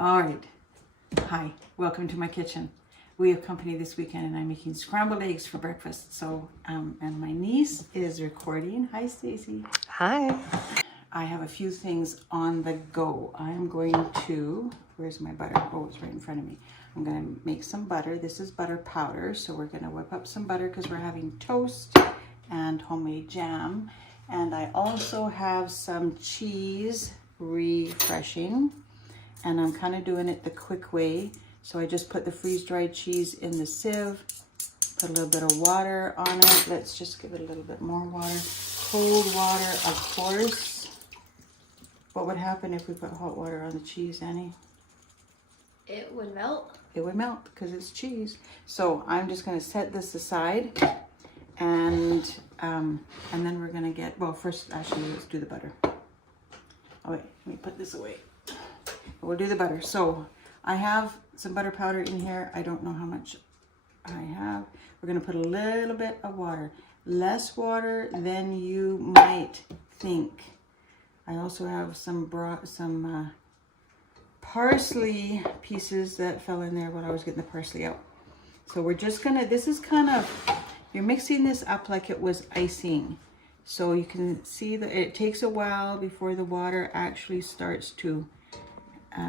All right. Hi, welcome to my kitchen. We have company this weekend and I'm making scrambled eggs for breakfast. So, and my niece is recording. Hi, Stacey. Hi. I have a few things on the go. I'm going to, where's my butter? Oh, it's right in front of me. I'm going to make some butter. This is butter powder. So we're going to whip up some butter because we're having toast and homemade jam. And I also have some cheese refreshing. And I'm kind of doing it the quick way. So I just put the freeze-dried cheese in the sieve, put a little bit of water on it. Let's just give it a little bit more water. Cold water, of course. What would happen if we put hot water on the cheese, Annie? It would melt. It would melt because it's cheese. So I'm just going to set this aside, and then we're going to get, well, first, actually, let's do the butter. Oh, wait, let me put this away. We'll do the butter. So I have some butter powder in here. I don't know how much I have. We're going to put a little bit of water. Less water than you might think. I also have some parsley pieces that fell in there while I was getting the parsley out. So we're just going to, this is kind of, you're mixing this up like it was icing. So you can see that it takes a while before the water actually starts to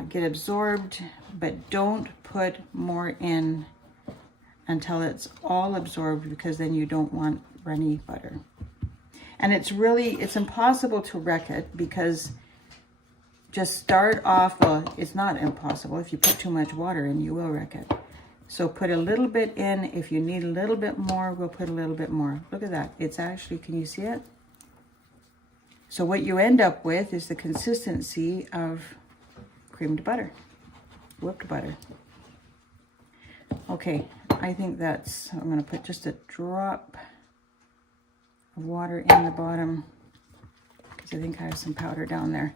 get absorbed, but don't put more in until it's all absorbed, because then you don't want runny butter. And it's impossible to wreck it, because just start off, well, it's not impossible. If you put too much water in, you will wreck it. So put a little bit in. If you need a little bit more, we'll put a little bit more. Look at that. It's actually, can you see it? So what you end up with is the consistency of creamed butter, whipped butter. Okay, I think I'm going to put just a drop of water in the bottom, because I think I have some powder down there.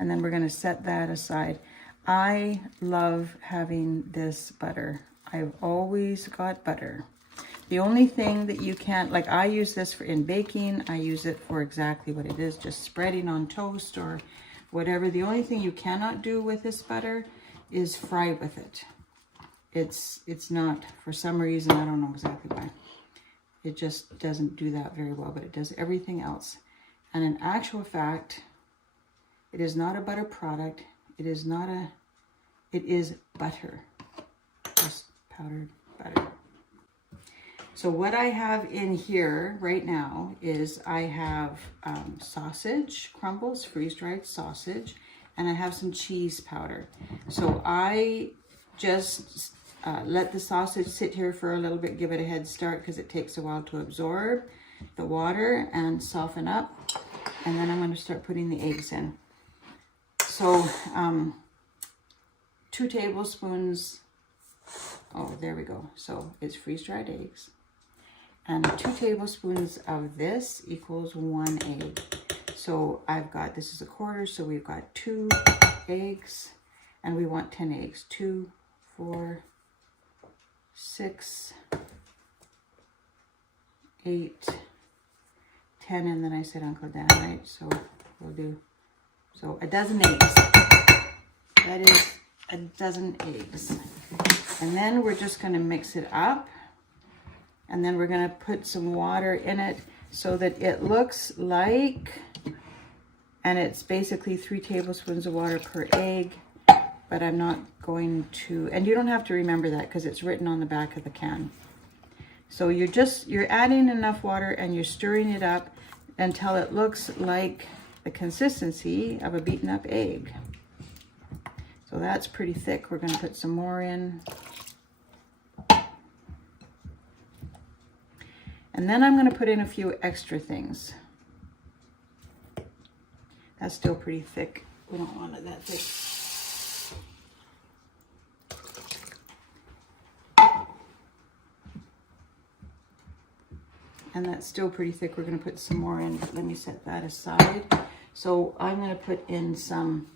And then we're going to set that aside. I love having this butter. I've always got butter. The only thing that you can't, like, I use this in baking. I use it for exactly what it is, just spreading on toast or whatever. The only thing you cannot do with this butter is fry with it. It's not, for some reason, I don't know exactly why. It just doesn't do that very well, but it does everything else. And in actual fact, it is not a butter product. It is butter, just powdered butter. So what I have in here right now is I have sausage crumbles, freeze-dried sausage, and I have some cheese powder. So I just let the sausage sit here for a little bit, give it a head start, because it takes a while to absorb the water and soften up. And then I'm going to start putting the eggs in. So 2 tablespoons, oh, there we go. So it's freeze-dried eggs. And 2 tablespoons of this equals 1 egg. So I've got, this is a quarter, so we've got 2 eggs, and we want 10 eggs. 2, 4, 6, 8, 10, and then I said Uncle Dan, right? So we'll do, so a dozen eggs. That is a dozen eggs. And then we're just gonna mix it up. And then we're going to put some water in it so that it looks like, and it's basically 3 tablespoons of water per egg, but I'm not going to, and you don't have to remember that because it's written on the back of the can. So you're adding enough water and you're stirring it up until it looks like the consistency of a beaten up egg. So that's pretty thick. We're going to put some more in. And then I'm going to put in a few extra things. That's still pretty thick. We don't want it that thick. And that's still pretty thick. We're going to put some more in, but let me set that aside. So I'm going to put in some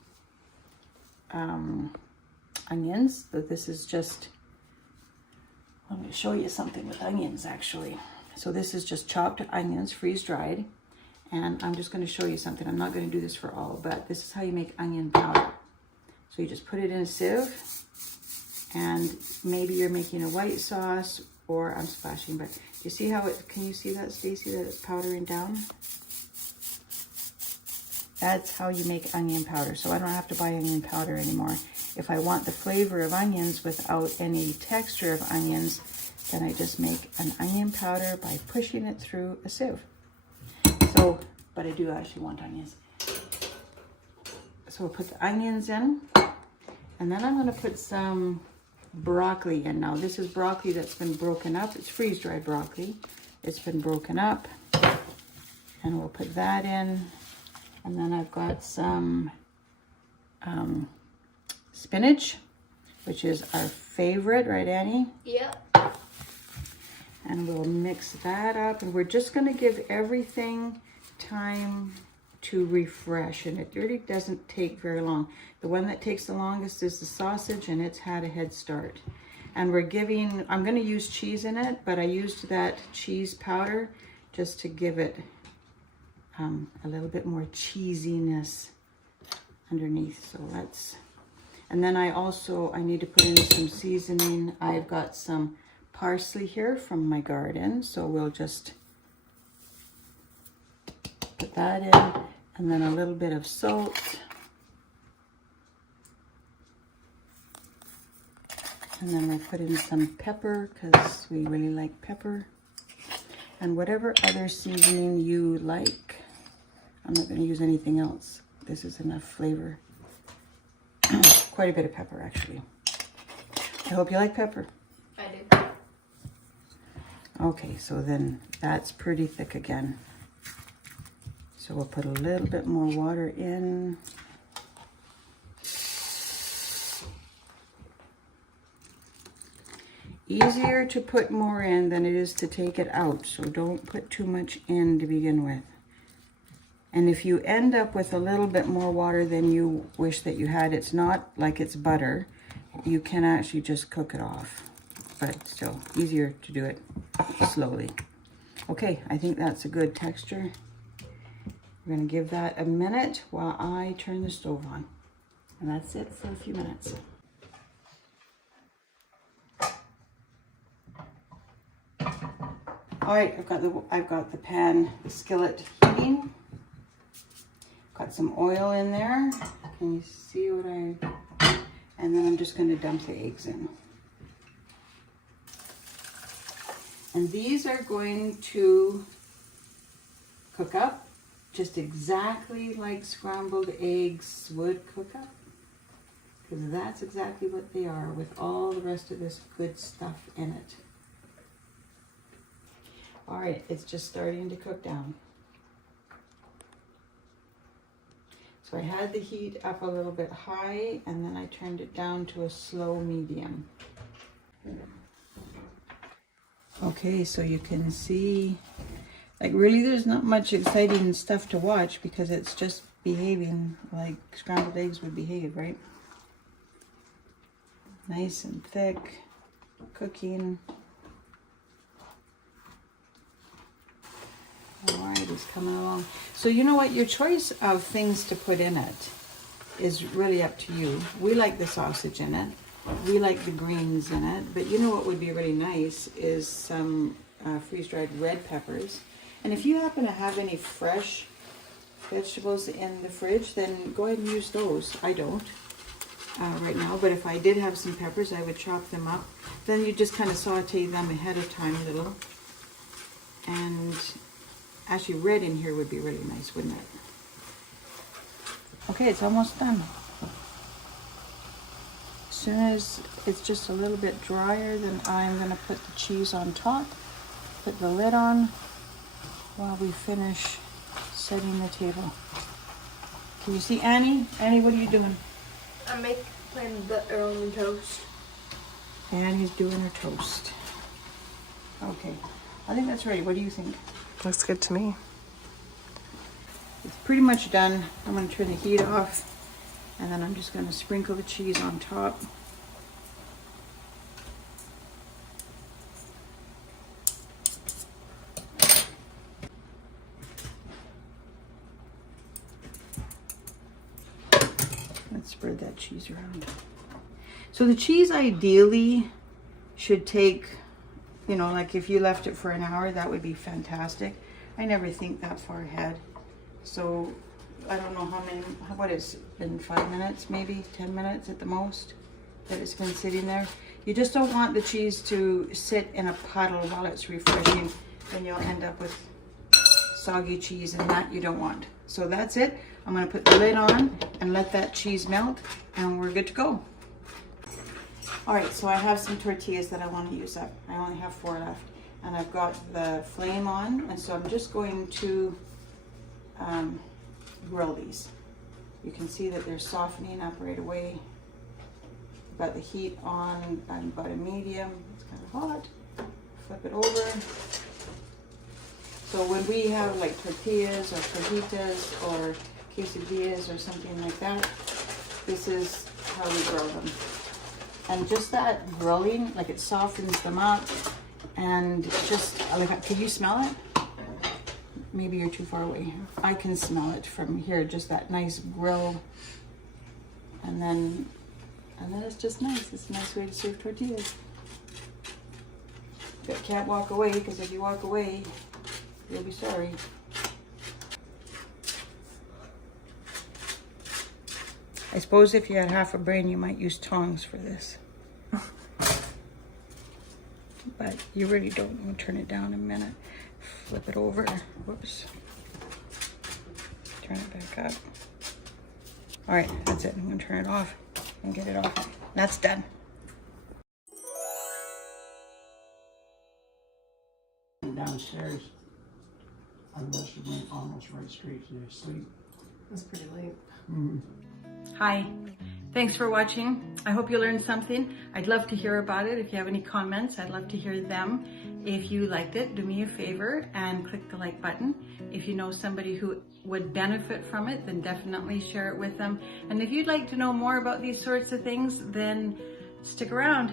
onions. So this is just, let me show you something with onions actually. So this is just chopped onions, freeze-dried, and I'm just going to show you something. I'm not going to do this for all, but this is how you make onion powder. So you just put it in a sieve, and maybe you're making a white sauce, or I'm splashing, but you see how it, can you see that, Stacey, that it's powdering down? That's how you make onion powder. So I don't have to buy onion powder anymore. If I want the flavor of onions without any texture of onions, then I just make an onion powder by pushing it through a sieve. So, but I do actually want onions. So we'll put the onions in, and then I'm gonna put some broccoli in. Now this is broccoli that's been broken up. It's freeze-dried broccoli. It's been broken up, and we'll put that in. And then I've got some spinach, which is our favorite, right, Annie? Yep. And we'll mix that up, and we're just gonna give everything time to refresh, and it really doesn't take very long. The one that takes the longest is the sausage, and it's had a head start. And we're giving, I'm gonna use cheese in it, but I used that cheese powder just to give it a little bit more cheesiness underneath. So let's, and then I need to put in some seasoning. I've got some parsley here from my garden, so we'll just put that in, and then a little bit of salt, and then we'll put in some pepper because we really like pepper, and whatever other seasoning you like. I'm not going to use anything else. This is enough flavor. Quite a bit of pepper, actually. I hope you like pepper. I do. Okay, so then that's pretty thick again. So we'll put a little bit more water in. Easier to put more in than it is to take it out, so don't put too much in to begin with. And if you end up with a little bit more water than you wish that you had, it's not like it's butter. You can actually just cook it off, but still easier to do it slowly. Okay, I think that's a good texture. We're gonna give that a minute while I turn the stove on. And that's it for a few minutes. All right, I've got the pan, the skillet heating. Got some oil in there. Can you see what and then I'm just going to dump the eggs in. And these are going to cook up just exactly like scrambled eggs would cook up. Because that's exactly what they are, with all the rest of this good stuff in it. All right, it's just starting to cook down. So I had the heat up a little bit high, and then I turned it down to a slow medium. Okay, so you can see, like, really there's not much exciting stuff to watch because it's just behaving like scrambled eggs would behave, right? Nice and thick, cooking. All right, it's coming along. So you know what? Your choice of things to put in it is really up to you. We like the sausage in it. We like the greens in it. But you know what would be really nice is some freeze-dried red peppers. And if you happen to have any fresh vegetables in the fridge, then go ahead and use those. I don't right now. But if I did have some peppers, I would chop them up. Then you just kind of saute them ahead of time a little. And actually, red in here would be really nice, wouldn't it? Okay, it's almost done. As soon as it's just a little bit drier, then I'm going to put the cheese on top, put the lid on while we finish setting the table. Can you see Annie? Annie, what are you doing? I'm putting butter on the toast. Annie's doing her toast. Okay, I think that's ready. What do you think? Looks good to me. It's pretty much done. I'm going to turn the heat off, and then I'm just going to sprinkle the cheese on top. Let's spread that cheese around. So the cheese ideally should take, you know, like if you left it for an hour, that would be fantastic. I never think that far ahead. So I don't know how many, what it's been, 5 minutes, maybe 10 minutes at the most that it's been sitting there. You just don't want the cheese to sit in a puddle while it's refreshing. Then you'll end up with soggy cheese, and that you don't want. So that's it. I'm gonna put the lid on and let that cheese melt, and we're good to go. All right, so I have some tortillas that I want to use up. I only have 4 left, and I've got the flame on, and so I'm just going to grill these. You can see that they're softening up right away. Got the heat on, I've got a medium, it's kind of hot. Flip it over. So when we have like tortillas or fajitas or quesadillas or something like that, this is how we grill them. And just that grilling, like it softens them up, and just, like, can you smell it? Maybe you're too far away. I can smell it from here, just that nice grill. And then it's just nice. It's a nice way to serve tortillas. But can't walk away, because if you walk away, you'll be sorry. I suppose if you had half a brain, you might use tongs for this. But you really don't. We'll turn it down a minute. Flip it over. Whoops. Turn it back up. All right, that's it. I'm gonna turn it off and get it off. That's done. Downstairs, I must have went almost right straight to their sleep. That's pretty late. Mm-hmm. Hi, thanks for watching. I hope you learned something. I'd love to hear about it. If you have any comments, I'd love to hear them. If you liked it, do me a favor and click the like button. If you know somebody who would benefit from it, then definitely share it with them. And if you'd like to know more about these sorts of things, then stick around.